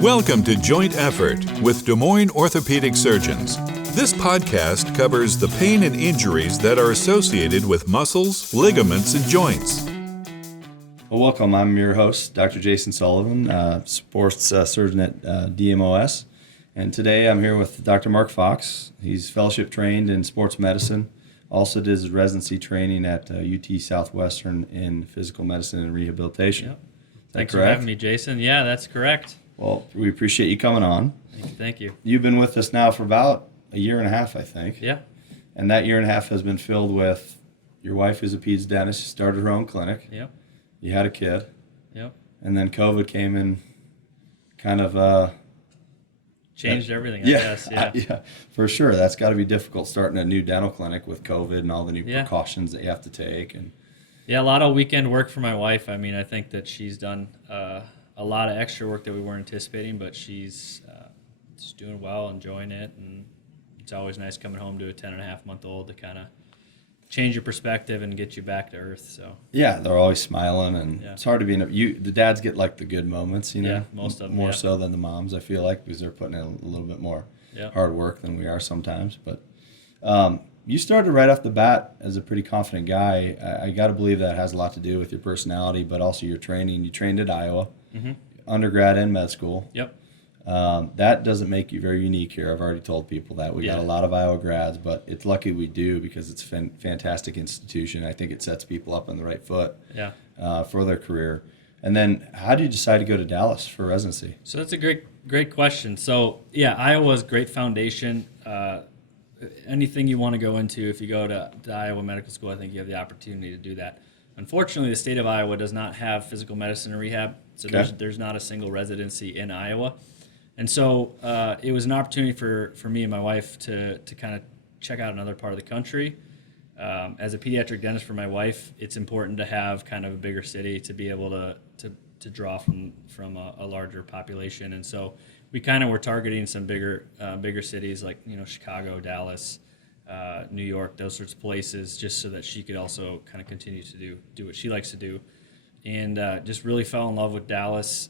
Welcome to Joint Effort with Des Moines orthopedic surgeons. This podcast covers the pain and injuries that are associated with muscles, ligaments, and joints. Well, welcome. I'm your host, Dr. Jason Sullivan, sports surgeon at DMOS. And today I'm here with Dr. Mark Fox. He's fellowship trained in sports medicine. Also did his residency training at UT Southwestern in physical medicine and rehabilitation. Yep. Thanks for having me, Jason. Yeah, that's correct. Well, we appreciate you coming on. Thank you. You've been with us now for about a year and a half, I think. Yeah. And that year and a half has been filled with your wife who's a peds dentist. She started her own clinic. Yep. You had a kid. Yep. And then COVID came and kind of changed everything, I guess. Yeah. Yeah, for sure. That's got to be difficult starting a new dental clinic with COVID and all the new precautions that you have to take. And yeah, a lot of weekend work for my wife. I mean, I think that she's done a lot of extra work that we weren't anticipating, but she's doing well, enjoying it, and it's always nice coming home to a 10.5-month-old to kind of change your perspective and get you back to earth. So yeah, they're always smiling, and it's hard to be the dads get like the good moments, you know. Yeah, most of them more so than the moms, I feel like, because they're putting in a little bit more hard work than we are sometimes. But you started right off the bat as a pretty confident guy. I got to believe that has a lot to do with your personality, but also your training. You trained at Iowa, undergrad and med school. Yep. That doesn't make you very unique here. I've already told people that. We got a lot of Iowa grads, but it's lucky we do because it's a fantastic institution. I think it sets people up on the right foot for their career. And then how did you decide to go to Dallas for residency? So that's a great question. So yeah, Iowa's great foundation. Anything you want to go into, if you go to Iowa Medical School, I think you have the opportunity to do that. Unfortunately, the state of Iowa does not have physical medicine and rehab, so there's not a single residency in Iowa. And so it was an opportunity for me and my wife to kind of check out another part of the country. As a pediatric dentist for my wife, it's important to have kind of a bigger city to be able to draw from a larger population. And so we kind of were targeting some bigger cities like, you know, Chicago, Dallas, New York, those sorts of places, just so that she could also kind of continue to do what she likes to do. And just really fell in love with Dallas.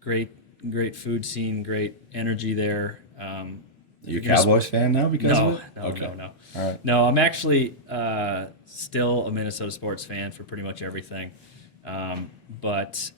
Great food scene, great energy there. You a Cowboys fan now because of it? No. All right. No, I'm actually still a Minnesota sports fan for pretty much everything. But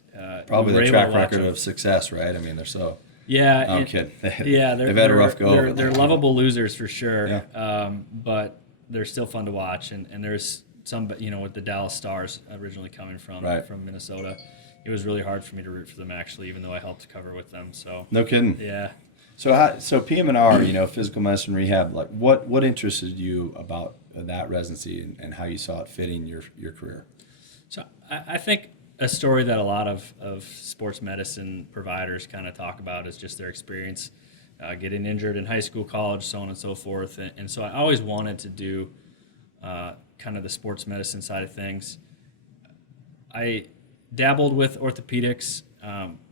probably the track record of success, right? I mean, they're so. Yeah. I'm kidding. They've had a rough go. They're lovable losers for sure. Yeah. But they're still fun to watch, and there's some, you know, with the Dallas Stars originally coming from Minnesota. It was really hard for me to root for them, actually, even though I helped cover with them. So no kidding. Yeah. So PM&R, you know, physical medicine rehab. Like, what interested you about that residency and how you saw it fitting your career? So I think a story that a lot of sports medicine providers kind of talk about is just their experience getting injured in high school, college, so on and so forth. And so I always wanted to do kind of the sports medicine side of things. I dabbled with orthopedics,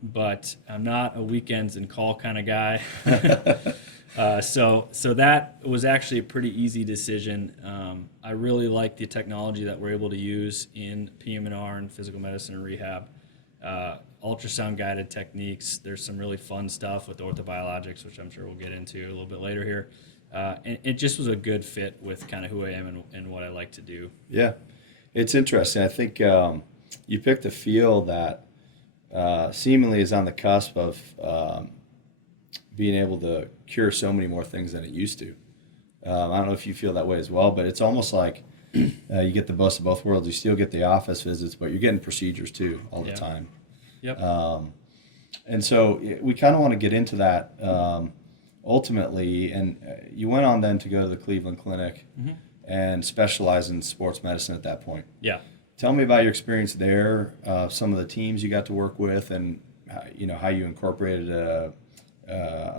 but I'm not a weekends and call kind of guy. So that was actually a pretty easy decision. I really like the technology that we're able to use in PM&R and physical medicine and rehab. Ultrasound guided techniques. There's some really fun stuff with Orthobiologics, which I'm sure we'll get into a little bit later here. And it just was a good fit with kind of who I am and what I like to do. Yeah, it's interesting. I think you picked a field that seemingly is on the cusp of being able to cure so many more things than it used to. I don't know if you feel that way as well, but it's almost like you get the best of both worlds. You still get the office visits, but you're getting procedures too all the time. Yep. And so we kind of want to get into that ultimately. And you went on then to go to the Cleveland Clinic and specialize in sports medicine at that point. Yeah. Tell me about your experience there, some of the teams you got to work with, and how you incorporated a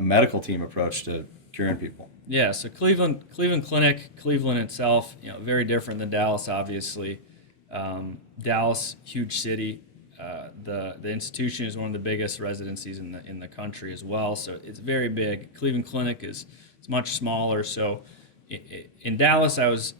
medical team approach to curing people. Yeah, so Cleveland Clinic, Cleveland itself, very different than Dallas, obviously. Dallas, huge city. The institution is one of the biggest residencies in the country as well, so it's very big. Cleveland Clinic is much smaller. So in Dallas, I was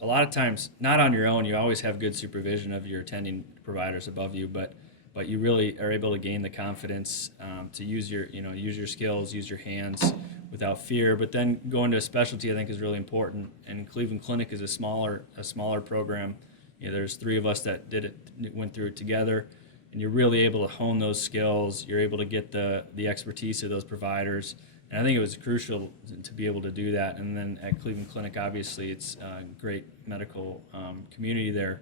a lot of times not on your own. You always have good supervision of your attending providers above you, but but you really are able to gain the confidence to use your skills, use your hands without fear. But then going to a specialty, I think, is really important. And Cleveland Clinic is a smaller program. There's 3 of us that went through it together, and you're really able to hone those skills. You're able to get the expertise of those providers. And I think it was crucial to be able to do that. And then at Cleveland Clinic, obviously, it's a great medical community there.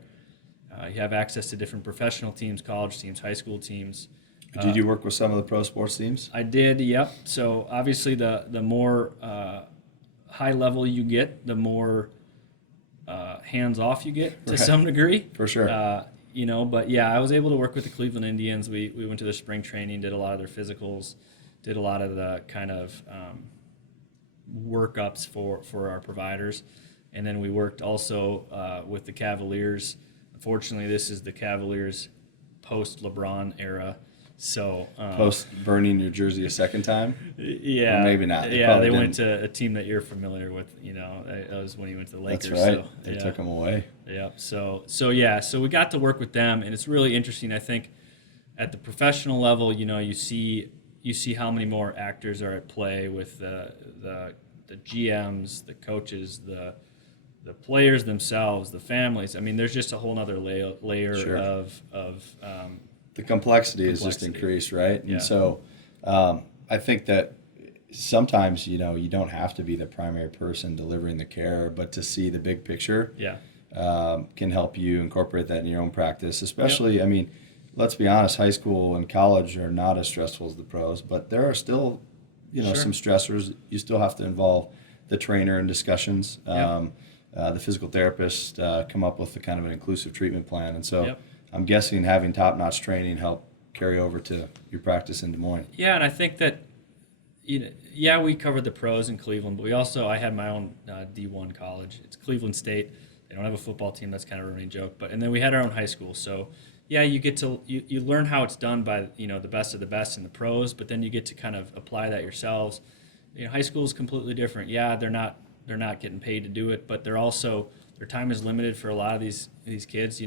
You have access to different professional teams, college teams, high school teams. Did you work with some of the pro sports teams? I did, yep. So obviously the more high level you get, the more hands-off you get to some degree. For sure. But yeah, I was able to work with the Cleveland Indians. We went to their spring training, did a lot of their physicals, did a lot of the kind of workups for our providers. And then we worked also with the Cavaliers. Unfortunately, this is the Cavaliers post-LeBron era. So post burning New Jersey a second time? Yeah. Or maybe not. They went to a team that you're familiar with. That was when he went to the Lakers. That's right. So, they took him away. Yeah. So we got to work with them, and it's really interesting. I think at the professional level, you see how many more actors are at play with the GMs, the coaches, the players themselves, the families. I mean, there's just a whole other layer Sure. of the complexity is just increased, right? Yeah. And so I think that sometimes, you don't have to be the primary person delivering the care, but to see the big picture can help you incorporate that in your own practice. Especially, I mean, let's be honest, high school and college are not as stressful as the pros, but there are still, Sure. some stressors. You still have to involve the trainer in discussions. The physical therapist come up with a kind of an inclusive treatment plan. And so I'm guessing having top-notch training helped carry over to your practice in Des Moines. Yeah, and I think that, we covered the pros in Cleveland, but I had my own D1 college. It's Cleveland State. They don't have a football team. That's kind of a running joke. And then we had our own high school. So, you get to you learn how it's done by the best of the best in the pros, but then you get to kind of apply that yourselves. High school is completely different. Yeah, they're not getting paid to do it, but they're also, their time is limited for a lot of these kids.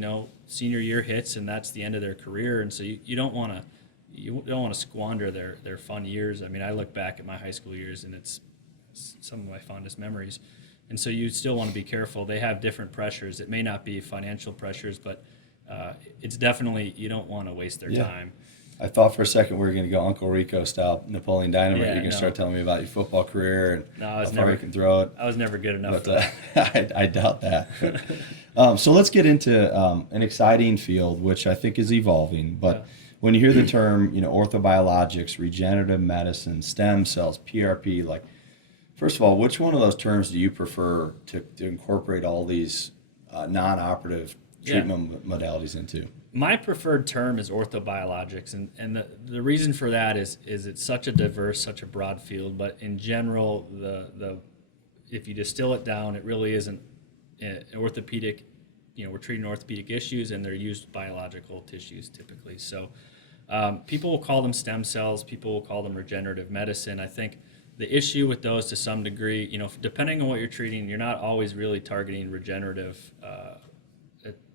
Senior year hits, and that's the end of their career, and so you don't want to squander their fun years. I mean, I look back at my high school years, and it's some of my fondest memories. And so you still want to be careful. They have different pressures. It may not be financial pressures, but it's definitely, you don't want to waste their time. I thought for a second we were going to go Uncle Rico style Napoleon Dynamite. You're going to start telling me about your football career and how far you can throw it. I was never good enough for that. I doubt that. So let's get into an exciting field, which I think is evolving. But when you hear the term, orthobiologics, regenerative medicine, stem cells, PRP, first of all, which one of those terms do you prefer to incorporate all these non-operative treatment modalities into? My preferred term is orthobiologics, and the reason for that is it's such a diverse, such a broad field. But in general, if you distill it down, it really isn't orthopedic. We're treating orthopedic issues, and they're used biological tissues typically. So people will call them stem cells. People will call them regenerative medicine. I think the issue with those, to some degree, depending on what you're treating, you're not always really targeting regenerative.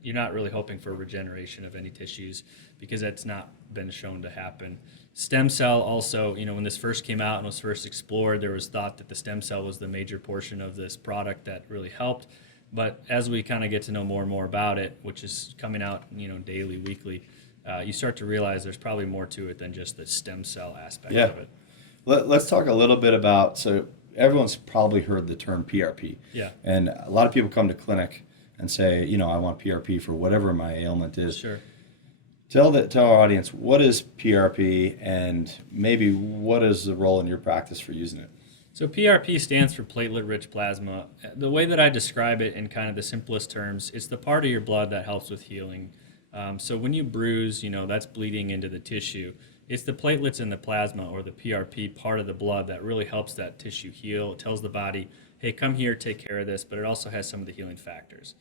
You're not really hoping for regeneration of any tissues because that's not been shown to happen. Stem cell also, when this first came out and was first explored, there was thought that the stem cell was the major portion of this product that really helped. But as we kind of get to know more and more about it, which is coming out, daily, weekly, you start to realize there's probably more to it than just the stem cell aspect of it. Let's talk a little bit about, so everyone's probably heard the term PRP. Yeah. And a lot of people come to clinic and say, I want PRP for whatever my ailment is. Sure. Tell our audience, what is PRP, and maybe what is the role in your practice for using it? So PRP stands for platelet-rich plasma. The way that I describe it in kind of the simplest terms, it's the part of your blood that helps with healing. So when you bruise, that's bleeding into the tissue. It's the platelets in the plasma, or the PRP part of the blood, that really helps that tissue heal. It tells the body, hey, come here, take care of this, but it also has some of the healing factors.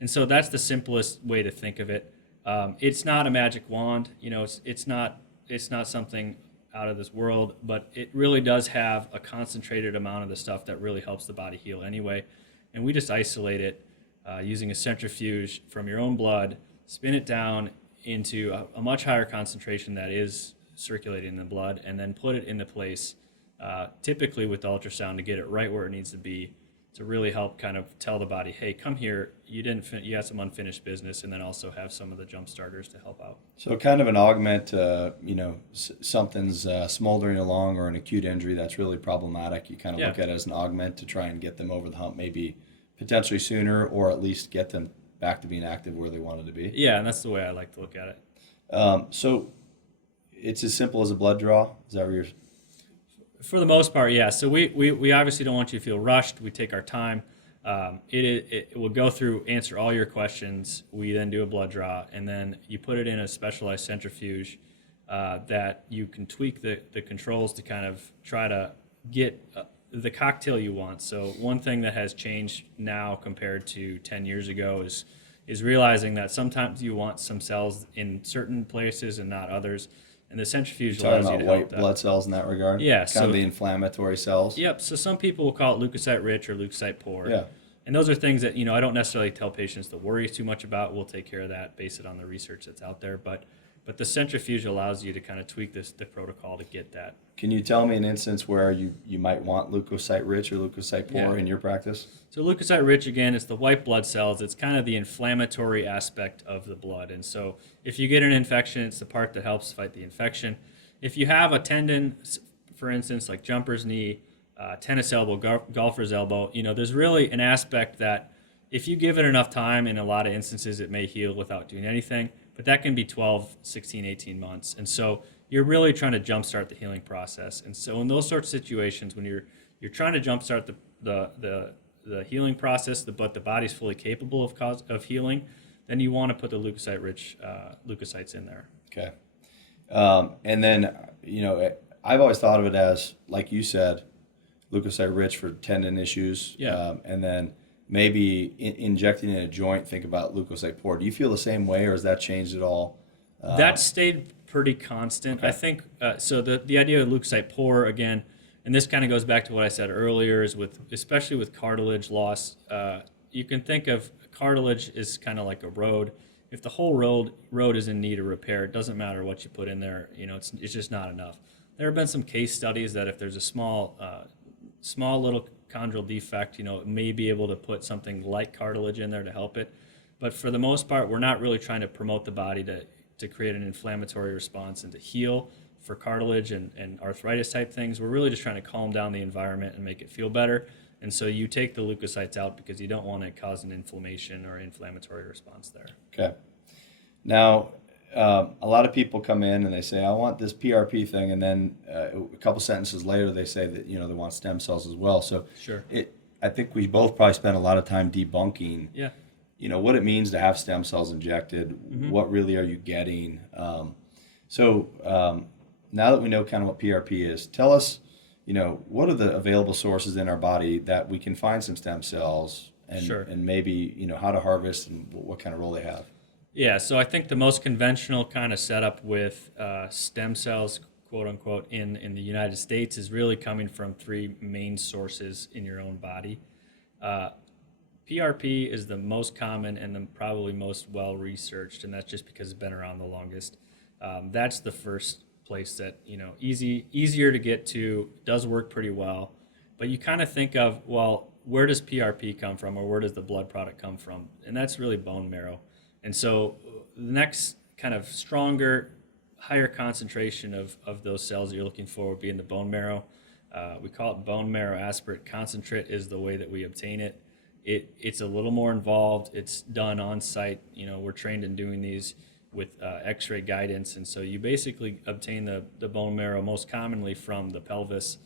And so that's the simplest way to think of it. It's not a magic wand, it's not something out of this world, but it really does have a concentrated amount of the stuff that really helps the body heal anyway. And we just isolate it using a centrifuge from your own blood, spin it down into a much higher concentration that is circulating in the blood, and then put it into place, typically with ultrasound, to get it right where it needs to be, to really help kind of tell the body, hey, come here, you had some unfinished business, and then also have some of the jump starters to help out. So kind of an augment, something's smoldering along or an acute injury that's really problematic. You kind of look at it as an augment to try and get them over the hump, maybe potentially sooner, or at least get them back to being active where they wanted to be. Yeah, and that's the way I like to look at it. So it's as simple as a blood draw? Is that where you're... For the most part, yeah. So we obviously don't want you to feel rushed. We take our time. It will go through, answer all your questions. We then do a blood draw, and then you put it in a specialized centrifuge that you can tweak the controls to kind of try to get the cocktail you want. So one thing that has changed now compared to 10 years ago is realizing that sometimes you want some cells in certain places and not others. And the centrifuge allows you to white help that. blood cells in that regard? Yeah. Kind of the inflammatory cells? Yep. So some people will call it leukocyte rich or leukocyte poor. Yeah. And those are things that, I don't necessarily tell patients to worry too much about. We'll take care of that, base it on the research that's out there. But the centrifuge allows you to kind of tweak the protocol to get that. Can you tell me an instance where you might want leukocyte rich or leukocyte poor in your practice? So leukocyte rich, again, it's the white blood cells. It's kind of the inflammatory aspect of the blood. And so if you get an infection, it's the part that helps fight the infection. If you have a tendon, for instance, like jumper's knee, tennis elbow, golfer's elbow, there's really an aspect that if you give it enough time, in a lot of instances, it may heal without doing anything. But that can be 12, 16, 18 months. And so you're really trying to jumpstart the healing process. And so in those sorts of situations, when you're trying to jumpstart the healing process, but the body's fully capable of healing, then you want to put the leukocyte-rich leukocytes in there. Okay. And then, I've always thought of it as, like you said, leukocyte-rich for tendon issues. Yeah. And then maybe injecting in a joint, think about leukocyte poor. Do you feel the same way, or has that changed at all? That stayed pretty constant. Okay. I think, so the idea of leukocyte poor, again, and this kind of goes back to what I said earlier, is especially with cartilage loss, you can think of cartilage as kind of like a road. If the whole road is in need of repair, it doesn't matter what you put in there, it's just not enough. There have been some case studies that if there's a small little chondral defect, it may be able to put something like cartilage in there to help it. But for the most part, we're not really trying to promote the body to create an inflammatory response and to heal for cartilage and arthritis type things. We're really just trying to calm down the environment and make it feel better. And so you take the leukocytes out because you don't want to cause an inflammation or inflammatory response there. Okay. Now, a lot of people come in and they say, I want this PRP thing, and then a couple sentences later they say that they want stem cells as well. So sure. I think we both probably spend a lot of time debunking what it means to have stem cells injected. Mm-hmm. What really are you getting? So now that we know kind of what PRP is, tell us, what are the available sources in our body that we can find some stem cells, and sure. and maybe how to harvest and what kind of role they have. Yeah, so I think the most conventional kind of setup with stem cells, quote unquote, in the United States is really coming from three main sources in your own body. PRP is the most common and the probably most well researched, and that's just because it's been around the longest. That's the first place that easier to get to, does work pretty well, but you kind of think of, well, where does PRP come from, or where does the blood product come from? And that's really bone marrow. And so the next kind of stronger, higher concentration of those cells you're looking for would be in the bone marrow. We call it bone marrow aspirate concentrate is the way that we obtain it. It's a little more involved. It's done on site. We're trained in doing these with x-ray guidance. And so you basically obtain the bone marrow most commonly from the pelvis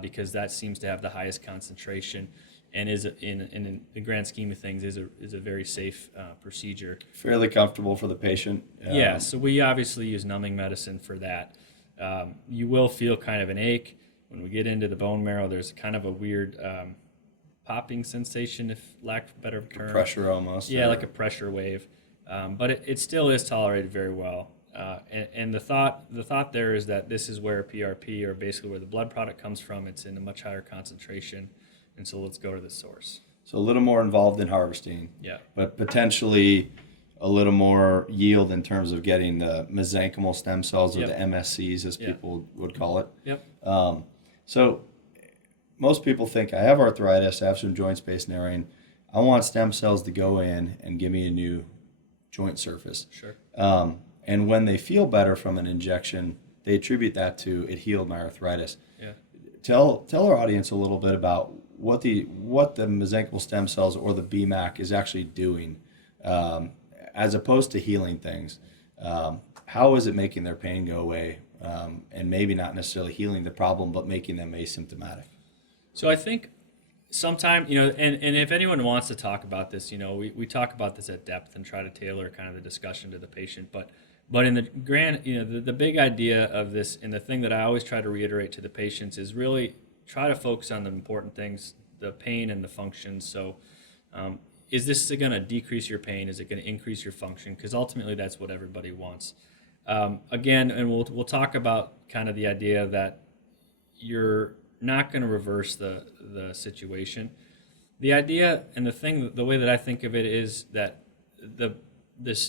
because that seems to have the highest concentration, and is in the grand scheme of things is a very safe procedure. Fairly comfortable for the patient. Yeah, so we obviously use numbing medicine for that. You will feel kind of an ache when we get into the bone marrow. There's kind of a weird popping sensation, if lack of a better term. Pressure almost. Yeah, like a pressure wave, but it still is tolerated very well. And the thought there is that this is where PRP, or basically where the blood product comes from, it's in a much higher concentration. And so let's go to the source. So a little more involved in harvesting. Yeah. But potentially a little more yield in terms of getting the mesenchymal stem cells, or Yep. the MSCs, as people would call it. Yep. So most people think, I have arthritis, I have some joint space narrowing, I want stem cells to go in and give me a new joint surface. Sure. And when they feel better from an injection, they attribute that to it healed my arthritis. Yeah. Tell our audience a little bit about what the mesenchymal stem cells, or the BMAC, is actually doing, as opposed to healing things. How is it making their pain go away, and maybe not necessarily healing the problem, but making them asymptomatic? So I think sometime, and if anyone wants to talk about this, we talk about this at depth and try to tailor kind of the discussion to the patient. But in the grand, the big idea of this, and the thing that I always try to reiterate to the patients, is really try to focus on the important things, the pain and the function. So is this going to decrease your pain? Is it going to increase your function? Because ultimately that's what everybody wants. Again, and we'll talk about kind of the idea that you're not going to reverse the situation. The idea and the way that I think of it is that the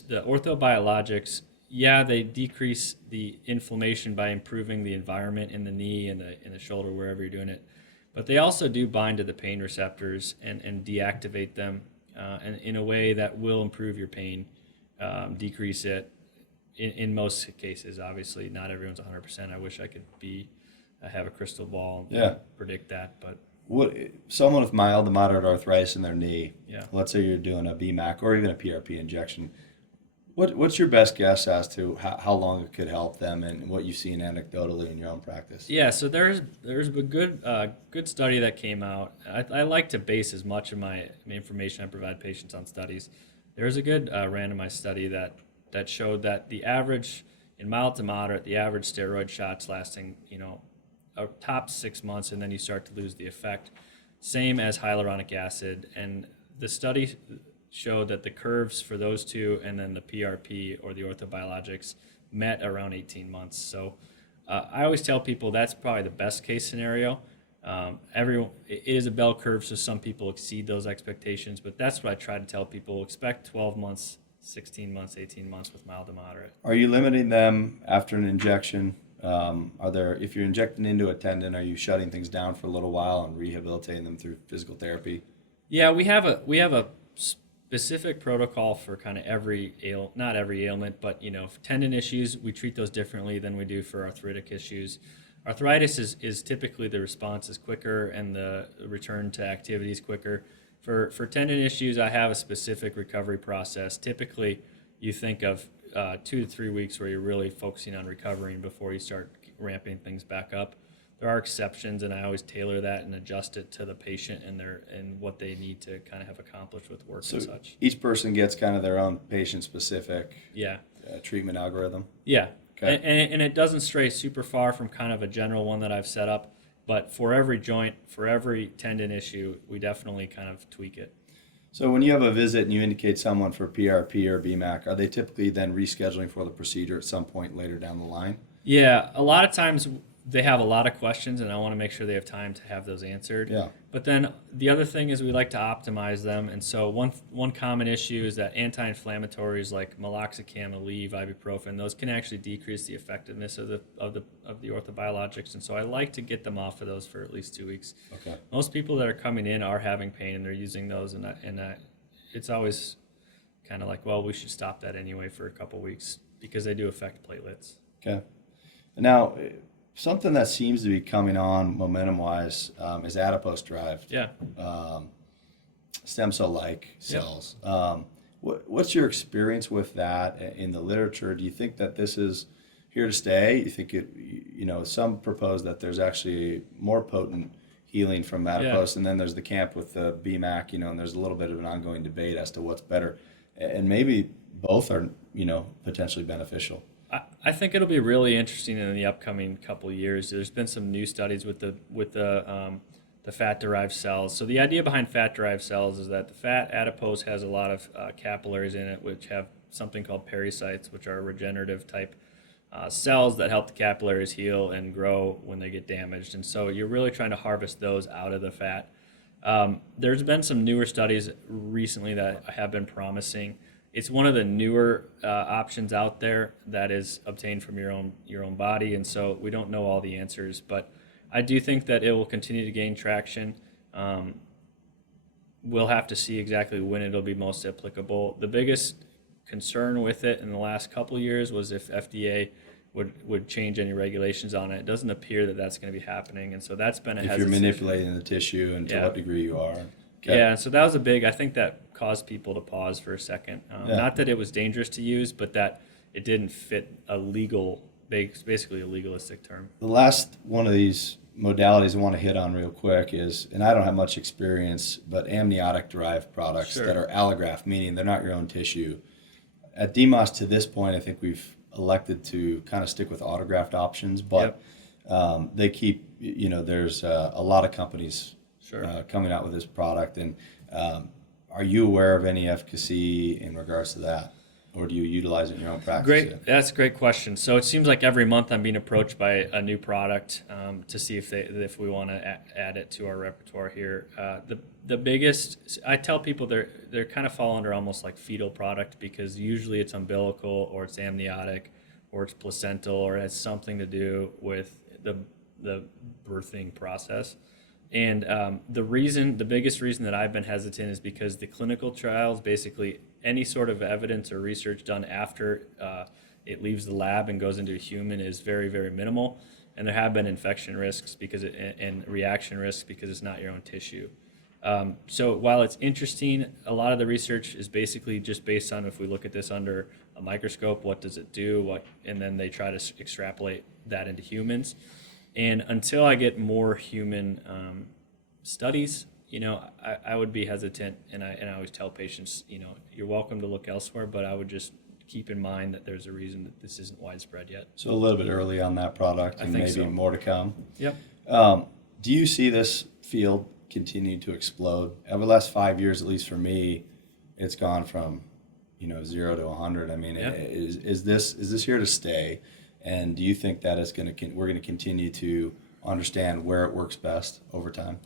orthobiologics, they decrease the inflammation by improving the environment in the knee and the shoulder, wherever you're doing it. But they also do bind to the pain receptors and deactivate them and in a way that will improve your pain, decrease it in most cases. Obviously, not everyone's 100%. I wish I could have a crystal ball and predict that, but Someone with mild to moderate arthritis in their knee, Yeah. let's say you're doing a BMAC or even a PRP injection, what's your best guess as to how long it could help them, and what you've seen anecdotally in your own practice? Yeah, so there's a good study that came out. I like to base as much of my information I provide patients on studies. There's a good randomized study that showed that the average, in mild to moderate, the average steroid shots lasting, a top 6 months, and then you start to lose the effect. Same as hyaluronic acid, and the study showed that the curves for those two and then the PRP, or the orthobiologics, met around 18 months. So I always tell people that's probably the best case scenario. It is a bell curve, so some people exceed those expectations, but that's what I try to tell people. Expect 12 months, 16 months, 18 months with mild to moderate. Are you limiting them after an injection? If you're injecting into a tendon, are you shutting things down for a little while and rehabilitating them through physical therapy? Yeah, we have a specific protocol for kind of not every ailment, but for tendon issues, we treat those differently than we do for arthritic issues. Arthritis is typically the response is quicker and the return to activity is quicker. For tendon issues, I have a specific recovery process. Typically, you think of 2 to 3 weeks where you're really focusing on recovering before you start ramping things back up. There are exceptions, and I always tailor that and adjust it to the patient and what they need to kind of have accomplished with work and such. Each person gets kind of their own patient-specific Yeah. Treatment algorithm. Yeah. Okay. And it doesn't stray super far from kind of a general one that I've set up, but for every joint, for every tendon issue, we definitely kind of tweak it. So when you have a visit and you indicate someone for PRP or BMAC, are they typically then rescheduling for the procedure at some point later down the line? Yeah, a lot of times they have a lot of questions, and I want to make sure they have time to have those answered. Yeah. But then the other thing is we like to optimize them, and so one common issue is that anti-inflammatories like meloxicam, Aleve, ibuprofen, those can actually decrease the effectiveness of the orthobiologics, and so I like to get them off of those for at least 2 weeks. Okay. Most people that are coming in are having pain, and they're using those, and it's always kind of like, well, we should stop that anyway for a couple weeks because they do affect platelets. Okay. Now, something that seems to be coming on momentum-wise is adipose-derived stem cell-like cells. Yep. What's your experience with that in the literature? Do you think that this is here to stay? You think some propose that there's actually more potent healing from adipose, and then there's the camp with the BMAC, and there's a little bit of an ongoing debate as to what's better, and maybe both are, potentially beneficial. I think it'll be really interesting in the upcoming couple of years. There's been some new studies with the fat-derived cells. So the idea behind fat-derived cells is that the fat adipose has a lot of capillaries in it, which have something called pericytes, which are regenerative type cells that help the capillaries heal and grow when they get damaged. And so you're really trying to harvest those out of the fat. There's been some newer studies recently that have been promising. It's one of the newer options out there that is obtained from your own body, and so we don't know all the answers, but I do think that it will continue to gain traction. We'll have to see exactly when it'll be most applicable. The biggest concern with it in the last couple of years was if FDA would change any regulations on it. It doesn't appear that that's going to be happening, and so that's been a if hesitation. you're manipulating the tissue and to what degree you are. Okay. Yeah, so that was I think that caused people to pause for a second. Not that it was dangerous to use, but that it didn't fit basically a legalistic term. The last one of these modalities I want to hit on real quick is, and I don't have much experience, but amniotic derived products that are allograft, meaning they're not your own tissue. At DMOS to this point, I think we've elected to kind of stick with autograft options, but they keep, there's a lot of companies coming out with this product. And are you aware of any efficacy in regards to that? Or do you utilize it in your own practice? Great, that's a great question. So it seems like every month I'm being approached by a new product to see if we want to add it to our repertoire here. The biggest, I tell people they're kind of fall under almost like fetal product, because usually it's umbilical or it's amniotic or it's placental or it has something to do with the birthing process. And the biggest reason that I've been hesitant is because the clinical trials, basically any sort of evidence or research done after it leaves the lab and goes into a human is very, very minimal. And there have been infection risks and reaction risks because it's not your own tissue. So while it's interesting, a lot of the research is basically just based on, if we look at this under a microscope, what does it do? And then they try to extrapolate that into humans. And until I get more human studies, I would be hesitant, and I always tell patients, you're welcome to look elsewhere, but I would just keep in mind that there's a reason that this isn't widespread yet. So a little bit early on that product, and maybe more to come. Yep. Do you see this field continue to explode? Over the last 5 years, at least for me, it's gone from 0 to 100. I mean, is this here to stay? And do you think that we're going to continue to understand where it works best over time?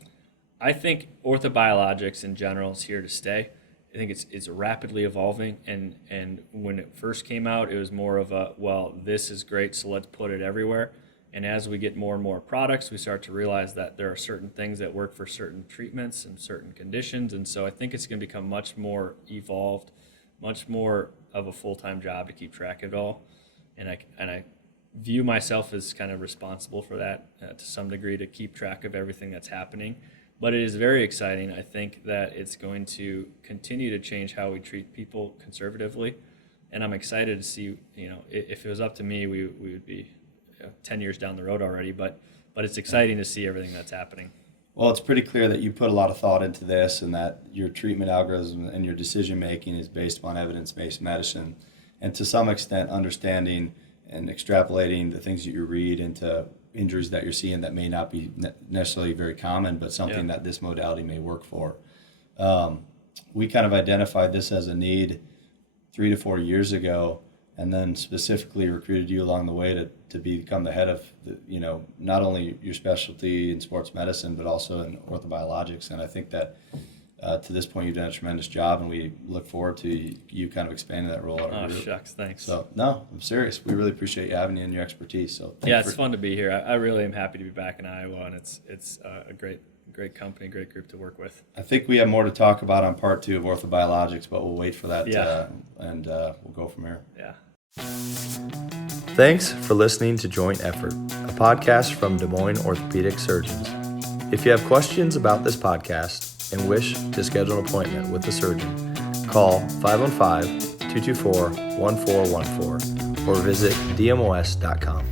I think orthobiologics in general is here to stay. I think it's rapidly evolving, and when it first came out, it was more of this is great, so let's put it everywhere. And as we get more and more products, we start to realize that there are certain things that work for certain treatments and certain conditions, and so I think it's going to become much more evolved, much more of a full-time job to keep track of it all. And I view myself as kind of responsible for that to some degree, to keep track of everything that's happening. But it is very exciting. I think that it's going to continue to change how we treat people conservatively. And I'm excited to see, if it was up to me, we would be 10 years down the road already. But it's exciting to see everything that's happening. Well, it's pretty clear that you put a lot of thought into this, and that your treatment algorithm and your decision making is based upon evidence-based medicine. And to some extent, understanding and extrapolating the things that you read into injuries that you're seeing that may not be necessarily very common, but something that this modality may work for. We kind of identified this as a need 3 to 4 years ago, and then specifically recruited you along the way to become the head of not only your specialty in sports medicine, but also in orthobiologics. And I think that to this point, you've done a tremendous job, and we look forward to you kind of expanding that role. Oh, shucks, thanks. So, no, I'm serious. We really appreciate you having you and your expertise. So, it's fun to be here. I really am happy to be back in Iowa, and it's a great company, great group to work with. I think we have more to talk about on part 2 of orthobiologics, but we'll wait for that, and we'll go from here. Yeah. Thanks for listening to Joint Effort, a podcast from Des Moines orthopedic surgeons. If you have questions about this podcast and wish to schedule an appointment with the surgeon, call 515-224-1414 or visit dmos.com.